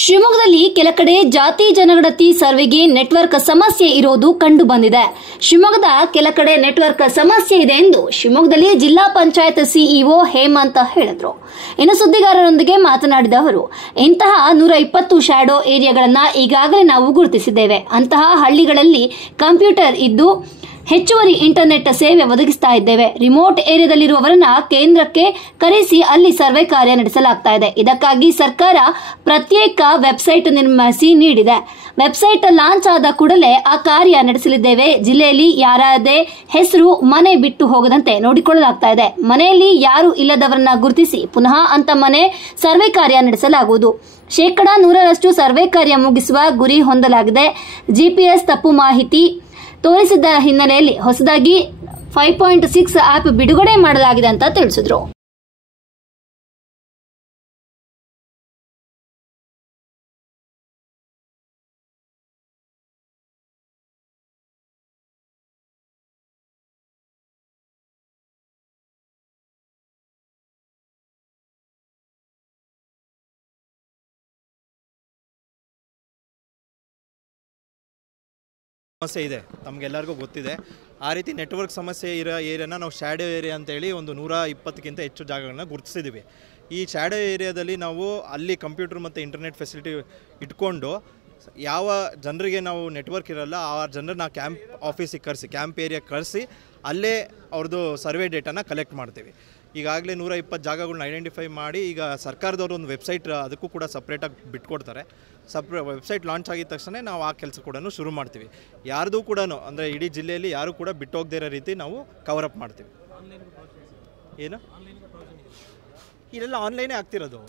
ಶಿವಮೊಗ್ಗದಲ್ಲಿ ಕೆಲ ಕಡೆ ಜಾತಿ ಜನಗಣತಿ ಸರ್ವೆಗೆ ನೆಟ್ವರ್ಕ್ ಸಮಸ್ಯೆ ಇರೋದು ಕಂಡು ಬಂದಿದೆ. ಶಿವಮೊಗ್ಗದ ಕೆಲ ಕಡೆ ನೆಟ್ವರ್ಕ್ ಸಮಸ್ಯೆ ಇದೆ ಎಂದು ಶಿವಮೊಗ್ಗದಲ್ಲಿ ಜಿಲ್ಲಾ ಪಂಚಾಯತ್ ಸಿಇಒ ಹೇಮಂತ್ ಹೇಳಿದರು. ಇನ್ನು ಸುದ್ದಿಗಾರರೊಂದಿಗೆ ಮಾತನಾಡಿದ ಅವರು, ಇಂತಹ 120 ಶ್ಯಾಡೋ ಏರಿಯಾಗಳನ್ನು ಈಗಾಗಲೇ ನಾವು ಗುರುತಿಸಿದ್ದೇವೆ. ಅಂತಹ ಹಳ್ಳಿಗಳಲ್ಲಿ ಕಂಪ್ಯೂಟರ್ ಇದ್ದು ಹೆಚ್ಚುವರಿ ಇಂಟರ್ನೆಟ್ ಸೇವೆ ಒದಗಿಸ್ತಾ ಇದ್ದೇವೆ. ರಿಮೋಟ್ ಏರಿಯಾದಲ್ಲಿರುವವರನ್ನ ಕೇಂದ್ರಕ್ಕೆ ಕರೆಸಿ ಅಲ್ಲಿ ಸರ್ವೆ ಕಾರ್ಯ ನಡೆಸಲಾಗ್ತಾ ಇದೆ. ಇದಕ್ಕಾಗಿ ಸರ್ಕಾರ ಪ್ರತ್ಯೇಕ ವೆಬ್ಸೈಟ್ ನಿರ್ಮಿಸಿ ನೀಡಿದೆ. ವೆಬ್ಸೈಟ್ ಲಾಂಚ್ ಆದ ಕೂಡಲೇ ಆ ಕಾರ್ಯ ನಡೆಸಲಿದ್ದೇವೆ. ಜಿಲ್ಲೆಯಲ್ಲಿ ಯಾರದೇ ಹೆಸರು ಮನೆ ಬಿಟ್ಟು ಹೋಗದಂತೆ ನೋಡಿಕೊಳ್ಳಲಾಗ್ತಾ ಇದೆ. ಮನೆಯಲ್ಲಿ ಯಾರು ಇಲ್ಲದವರನ್ನ ಗುರುತಿಸಿ ಪುನಃ ಅಂತ ಮನೆ ಸರ್ವೆ ಕಾರ್ಯ ನಡೆಸಲಾಗುವುದು. 100% ಸರ್ವೆ ಕಾರ್ಯ ಮುಗಿಸುವ ಗುರಿ ಹೊಂದಲಾಗಿದೆ. ಜಿಪಿಎಸ್ ತಪ್ಪು ಮಾಹಿತಿ ತೋರಿಸಿದ ಹಿನ್ನೆಲೆಯಲ್ಲಿ ಹೊಸದಾಗಿ 5.6 ಆಪ್ ಬಿಡುಗಡೆ ಮಾಡಲಾಗಿದೆ ಅಂತ ತಿಳಿಸಿದರು. ಸಮಸ್ಯೆ ಇದೆ, ತಮಗೆಲ್ಲರಿಗೂ ಗೊತ್ತಿದೆ. ಆ ರೀತಿ ನೆಟ್ವರ್ಕ್ ಸಮಸ್ಯೆ ಇರೋ ಏರಿಯಾನ ನಾವು ಶ್ಯಾಡೋ ಏರಿಯಾ ಅಂತೇಳಿ ಒಂದು 120ಕ್ಕಿಂತ ಹೆಚ್ಚು ಜಾಗಗಳನ್ನ ಗುರುತಿಸಿದ್ದೀವಿ. ಈ ಶ್ಯಾಡೋ ಏರಿಯಾದಲ್ಲಿ ನಾವು ಅಲ್ಲಿ ಕಂಪ್ಯೂಟರ್ ಮತ್ತು ಇಂಟರ್ನೆಟ್ ಫೆಸಿಲಿಟಿ ಇಟ್ಕೊಂಡು ಯಾವ ಜನರಿಗೆ ನಾವು ನೆಟ್ವರ್ಕ್ ಇರೋಲ್ಲ ಆ ಜನರನ್ನ ಕ್ಯಾಂಪ್ ಆಫೀಸಿಗೆ ಕರೆಸಿ, ಕ್ಯಾಂಪ್ ಏರಿಯಾ ಕರೆಸಿ ಅಲ್ಲೇ ಅವ್ರದ್ದು ಸರ್ವೆ ಡೇಟಾನ ಕಲೆಕ್ಟ್ ಮಾಡ್ತೀವಿ. ಈಗಾಗಲೇ 120 ಜಾಗಗಳನ್ನ ಐಡೆಂಟಿಫೈ ಮಾಡಿ ಈಗ ಸರ್ಕಾರದವರು ಒಂದು ವೆಬ್ಸೈಟ್ ಅದಕ್ಕೂ ಕೂಡ ಸಪ್ರೇಟಾಗಿ ಬಿಟ್ಕೊಡ್ತಾರೆ. ವೆಬ್ಸೈಟ್ ಲಾಂಚ್ ಆಗಿದ ತಕ್ಷಣ ನಾವು ಆ ಕೆಲಸ ಕೂಡ ಶುರು ಮಾಡ್ತೀವಿ. ಯಾರ್ದು ಕೂಡ ಅಂದರೆ ಇಡೀ ಜಿಲ್ಲೆಯಲ್ಲಿ ಯಾರು ಕೂಡ ಬಿಟ್ಟೋಗದೇ ಇರೋ ರೀತಿ ನಾವು ಕವರಪ್ ಮಾಡ್ತೀವಿ. ಏನು ಇದೆಲ್ಲ ಆನ್ಲೈನೇ ಆಗ್ತಿರೋದು.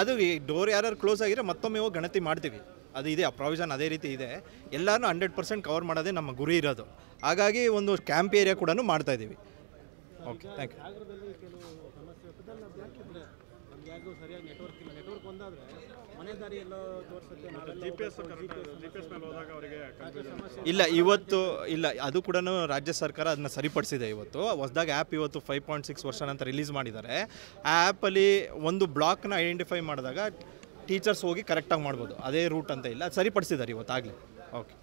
ಅದು ಡೋರ್ ಯಾರು ಕ್ಲೋಸ್ ಆಗಿರೋ ಮತ್ತೊಮ್ಮೆ ಹೋಗಿ ಗಣತಿ ಮಾಡ್ತೀವಿ. ಅದು ಇದೆ, ಆ ಪ್ರಾವಿಷನ್ ಅದೇ ರೀತಿ ಇದೆ. ಎಲ್ಲರೂ 100% ಕವರ್ ಮಾಡೋದೇ ನಮ್ಮ ಗುರಿ ಇರೋದು. ಹಾಗಾಗಿ ಒಂದು ಕ್ಯಾಂಪ್ ಏರಿಯಾ ಕೂಡ ಮಾಡ್ತಾ ಇದ್ದೀವಿ. Okay, thank you. ಇಲ್ಲ, ಇವತ್ತು ಇಲ್ಲ, ಅದು ಕೂಡ ರಾಜ್ಯ ಸರ್ಕಾರ ಅದನ್ನ ಸರಿಪಡಿಸಿದೆ. ಇವತ್ತು ಹೊಸದಾಗಿ ಆ್ಯಪ್ ಇವತ್ತು 5.6 ವರ್ಷ ನಂತರ ರಿಲೀಸ್ ಮಾಡಿದ್ದಾರೆ. ಆ ಆ್ಯಪಲ್ಲಿ ಒಂದು ಬ್ಲಾಕ್ನ ಐಡೆಂಟಿಫೈ ಮಾಡಿದಾಗ ಟೀಚರ್ಸ್ ಹೋಗಿ ಕರೆಕ್ಟಾಗಿ ಮಾಡ್ಬೋದು. ಅದೇ ರೂಟ್ ಅಂತ ಇಲ್ಲ, ಅದು ಸರಿಪಡಿಸಿದ್ದಾರೆ ಇವತ್ತಾಗಲೇ. ಓಕೆ.